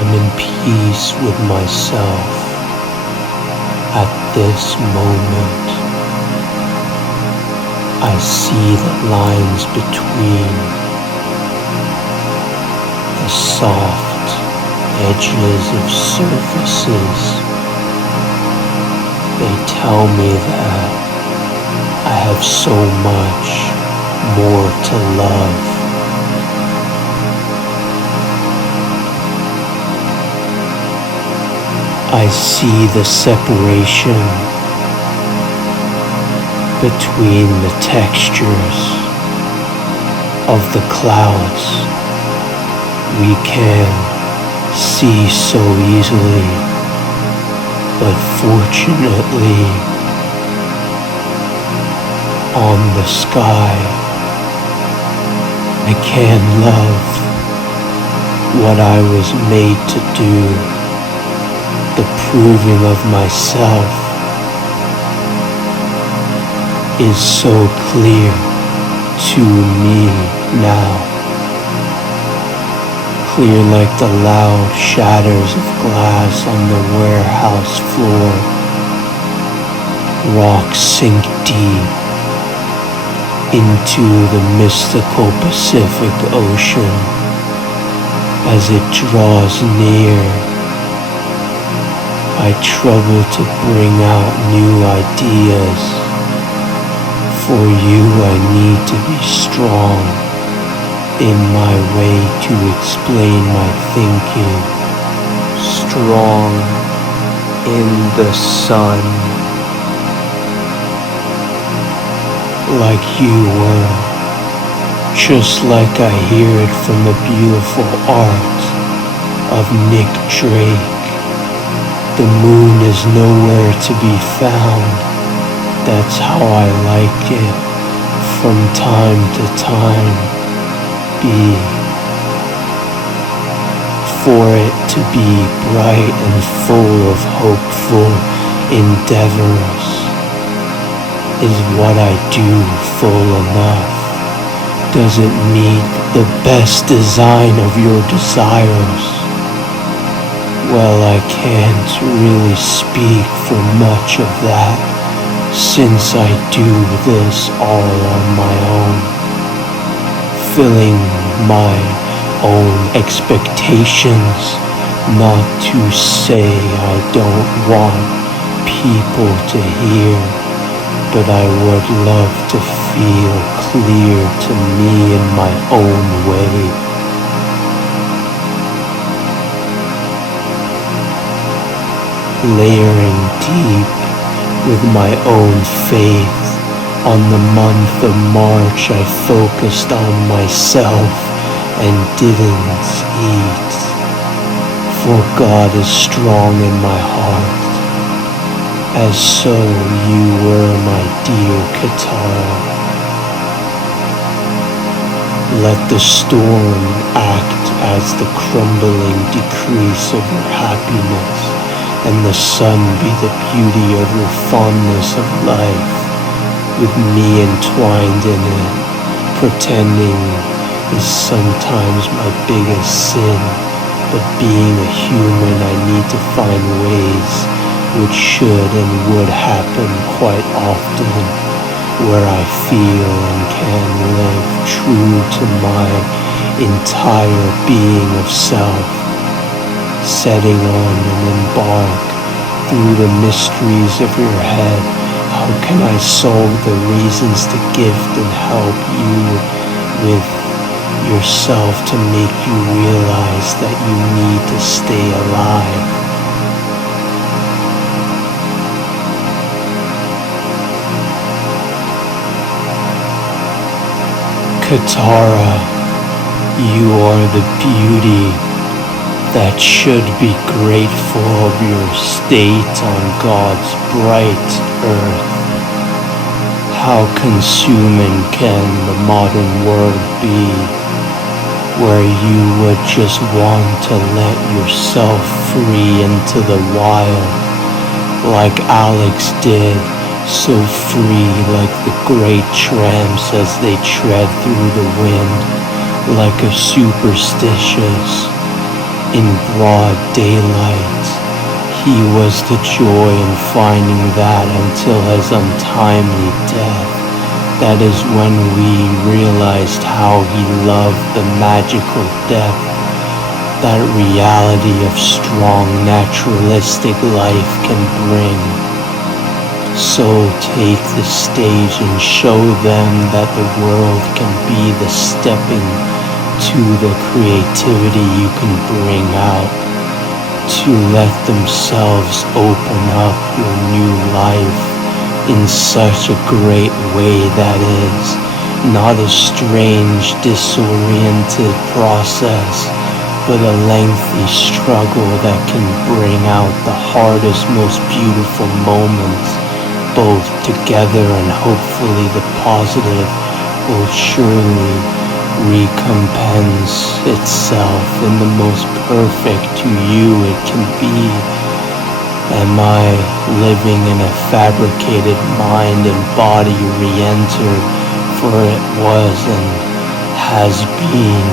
I'm in peace with myself at this moment. I see the lines between the soft edges of surfaces. They tell me that I have so much more to love. I see the separation between the textures of the clouds. We can see so easily, but fortunately, on the sky, I can love what I was made to do. The proving of myself is so clear to me now, clear like the loud shatters of glass on the warehouse floor. Rocks sink deep into the mystical Pacific Ocean as it draws near. I trouble to bring out new ideas. For you I need to be strong in my way to explain my thinking. Strong in the sun, like you were, just like I hear it from the beautiful art of Nick Drake. The moon is nowhere to be found. That's how I like it. From time to time, for it to be bright and full of hopeful endeavors is what I do full enough. Does it meet the best design of your desires? Well, I can't really speak for much of that, since I do this all on my own, filling my own expectations. Not to say I don't want people to hear, but I would love to feel clear to me in my own way. Layering deep with my own faith. On the month of March I focused on myself and didn't eat. For God is strong in my heart, as so you were, my dear Katara. Let the storm act as the crumbling decrease of your happiness, and the sun be the beauty of your fondness of life, with me entwined in it. Pretending is sometimes my biggest sin, but being a human I need to find ways which should and would happen quite often, where I feel and can live true to my entire being of self, setting on and embark through the mysteries of your head. How can I solve the reasons to gift and help you with yourself to make you realize that you need to stay alive? Katara, you are the beauty that should be grateful of your state on God's bright earth. How consuming can the modern world be, where you would just want to let yourself free into the wild, like Alex did, so free like the great tramps as they tread through the wind, like a superstitious in broad daylight. He was the joy in finding that until his untimely death. That is when we realized how he loved the magical depth that reality of strong naturalistic life can bring. So take the stage and show them that the world can be the stepping to the creativity you can bring out, to let themselves open up your new life in such a great way that is not a strange, disoriented process, but a lengthy struggle that can bring out the hardest, most beautiful moments, both together, and hopefully the positive will surely recompense itself in the most perfect to you it can be. Am I living in a fabricated mind and body re-entered, for it was and has been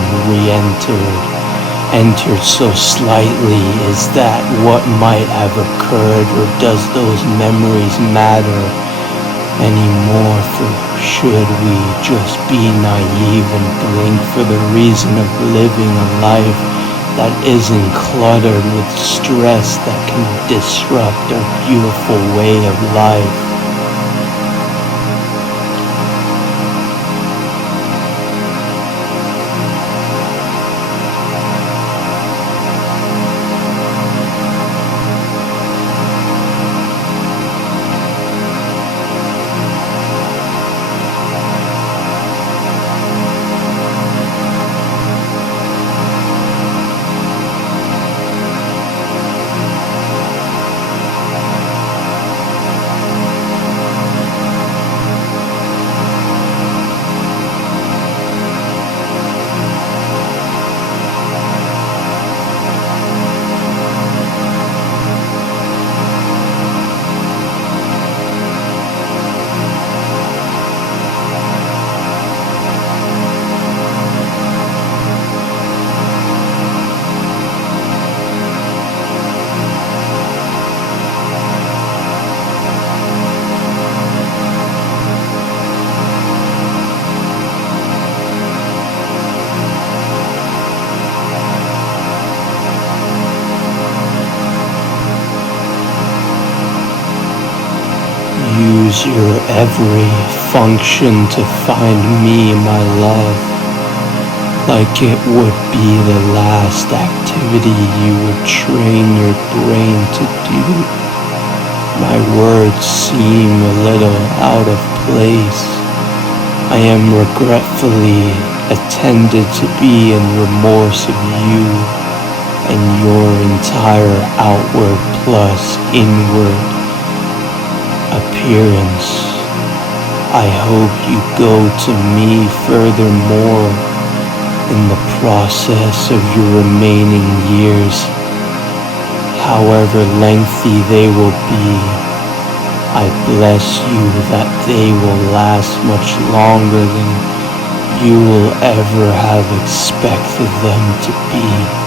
entered so slightly? Is that what might have occurred, or does those memories matter anymore? For should we just be naive and blink for the reason of living a life that isn't cluttered with stress that can disrupt our beautiful way of life? Use your every function to find me, my love, like it would be the last activity you would train your brain to do. My words seem a little out of place. I am regretfully attended to be in remorse of you and your entire outward plus inward appearance. I hope you go to me furthermore in the process of your remaining years, however lengthy they will be. I bless you that they will last much longer than you will ever have expected them to be.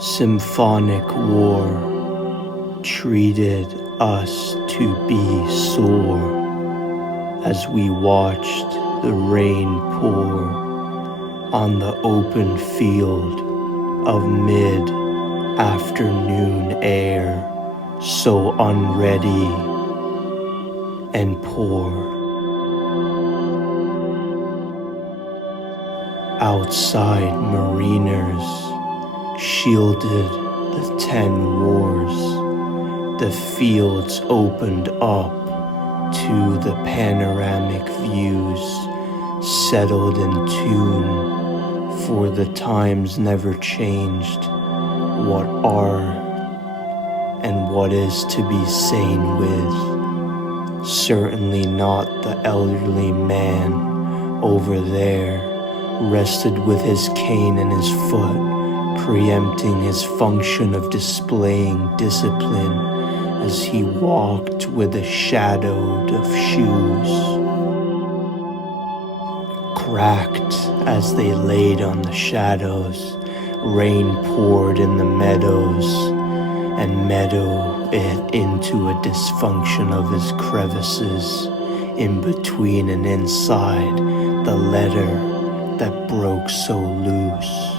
Symphonic war treated us to be sore as we watched the rain pour on the open field of mid-afternoon air, so unready and poor. Outside mariners shielded the 10 wars. The fields opened up to the panoramic views, settled in tune, for the times never changed what are and what is to be sane with. Certainly not the elderly man over there, rested with his cane and his foot, preempting his function of displaying discipline as he walked with a shadowed of shoes. Cracked as they laid on the shadows, rain poured in the meadows and meadow it into a dysfunction of his crevices, in between and inside the letter that broke so loose.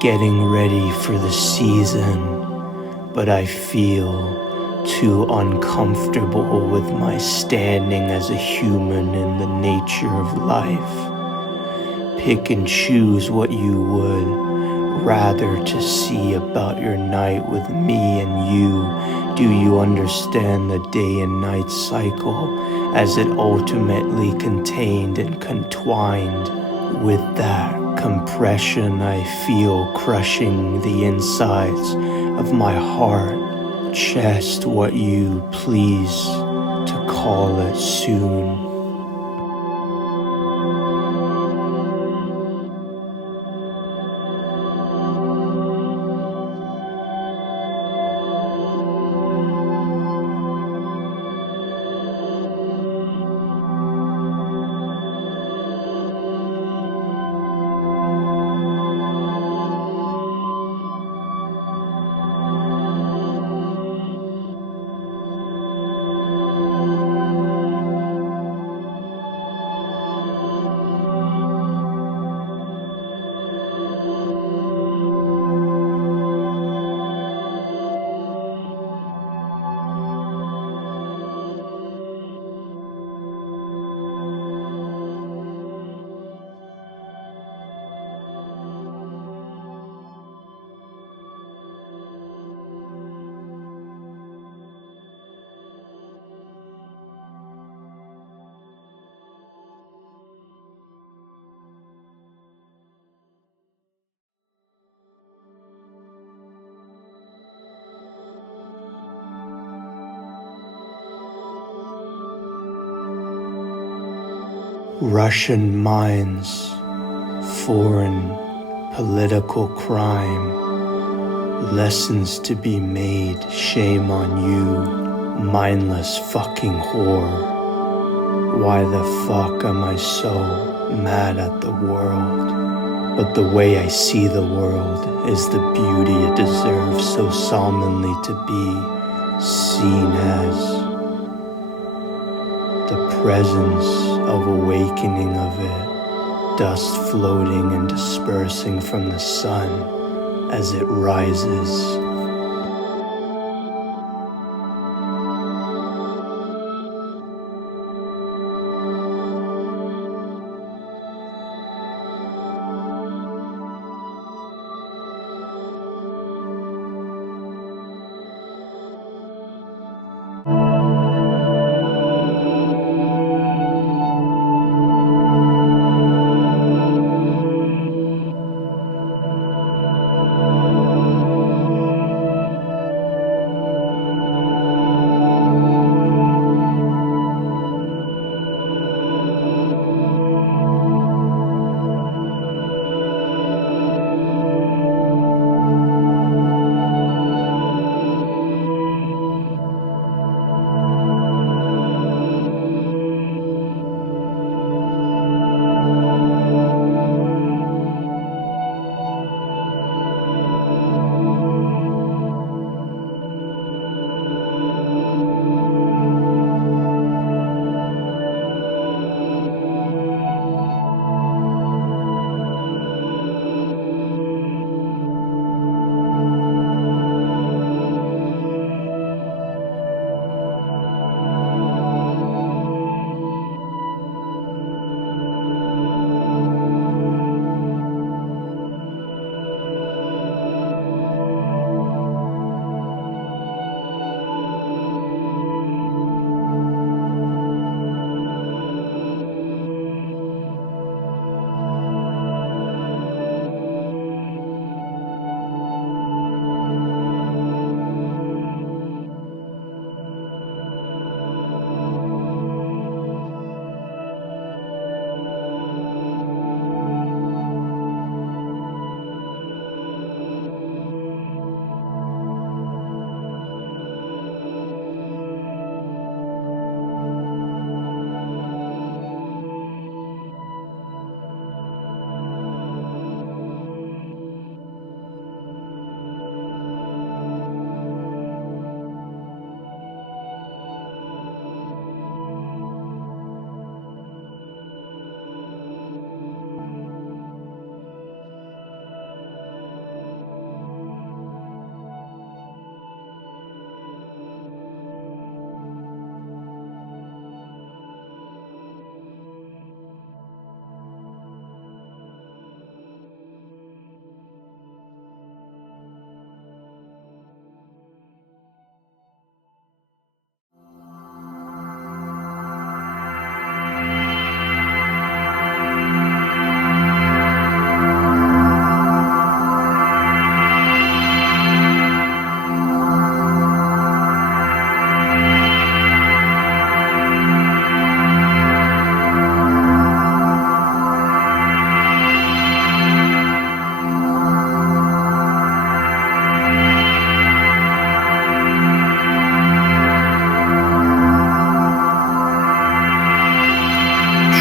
Getting ready for the season, but I feel too uncomfortable with my standing as a human in the nature of life. Pick and choose what you would rather to see about your night with me and you. Do you understand the day and night cycle as it ultimately contained and contwined with that compression I feel crushing the insides of my heart, chest, what you please to call it soon. Russian mines, foreign political crime, lessons to be made, shame on you, mindless fucking whore. Why the fuck am I so mad at the world? But the way I see the world is the beauty it deserves so solemnly to be seen as. The presence of awakening of it, dust floating and dispersing from the sun as it rises.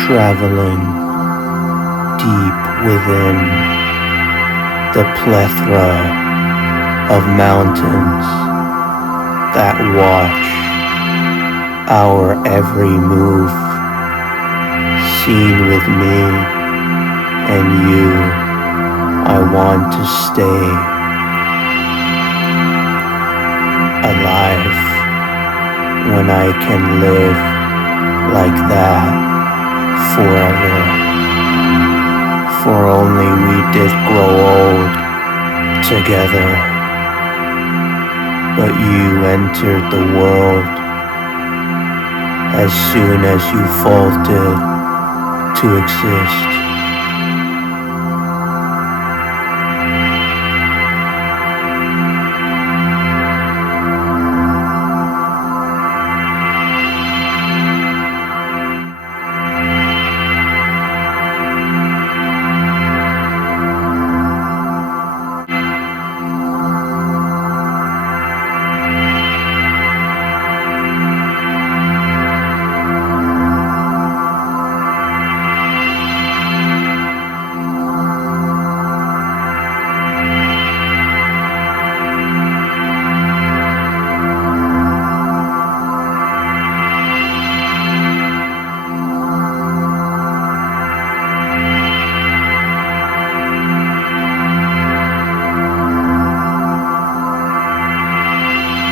Traveling deep within the plethora of mountains that watch our every move, seen with me and you, I want to stay alive when I can live like that forever. For only we did grow old together, but you entered the world as soon as you faltered to exist.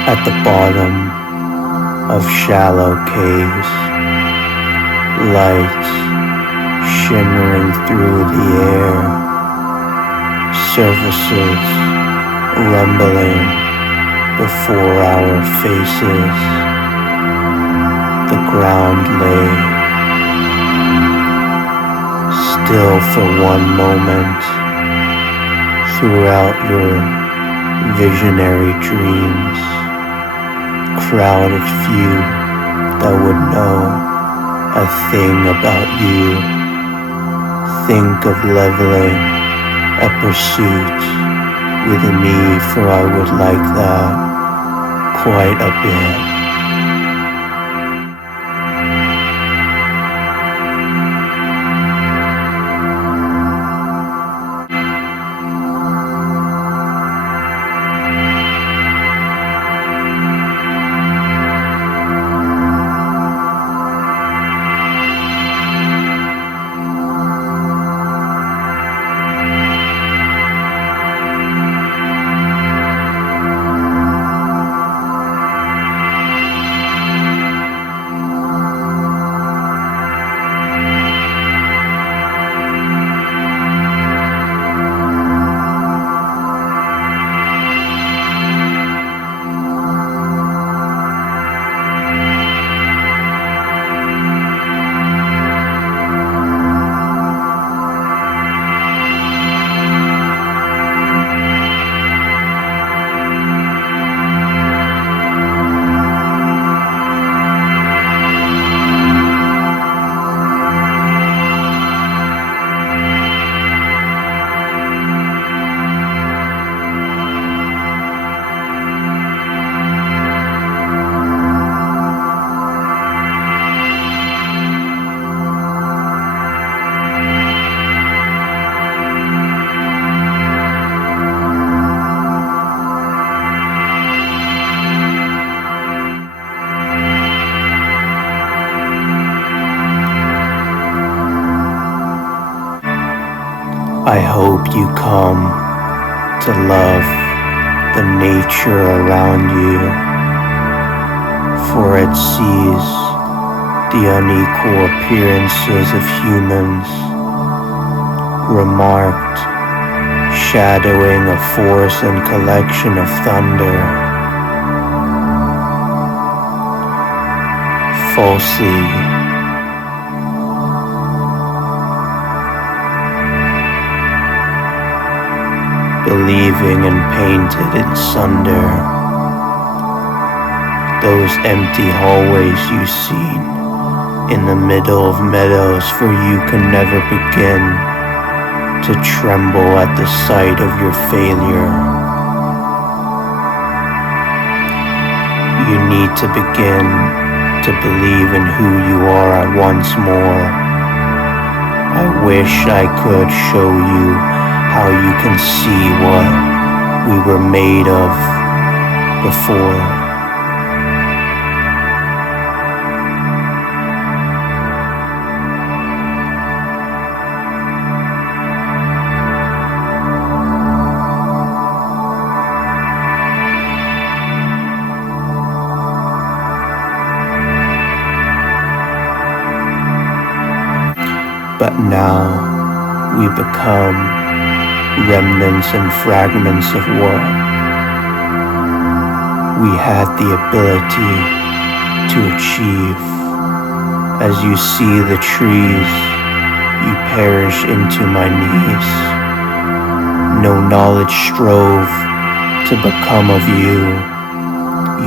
at the bottom of shallow caves, lights shimmering through the air, surfaces rumbling before our faces. The ground lay still for one moment throughout your visionary dreams. Crowded few that would know a thing about you. Think of leveling a pursuit with me, for I would like that quite a bit. I hope you come to love the nature around you, for it sees the unequal appearances of humans, remarked, shadowing a force and collection of thunder, falsely believing and painted in sunder. Those empty hallways you seen in the middle of meadows, for you can never begin to tremble at the sight of your failure. You need to begin to believe in who you are once more. I wish I could show you how you can see what we were made of before. But now we become remnants and fragments of what we had the ability to achieve. As you see the trees, you perish into my knees. No knowledge strove to become of you.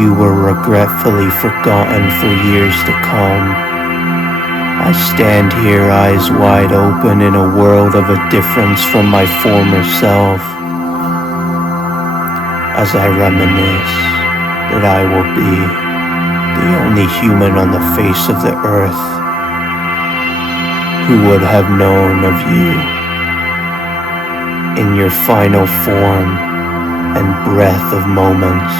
You were regretfully forgotten for years to come. I stand here eyes wide open in a world of a difference from my former self, as I reminisce that I will be the only human on the face of the earth who would have known of you in your final form and breath of moments.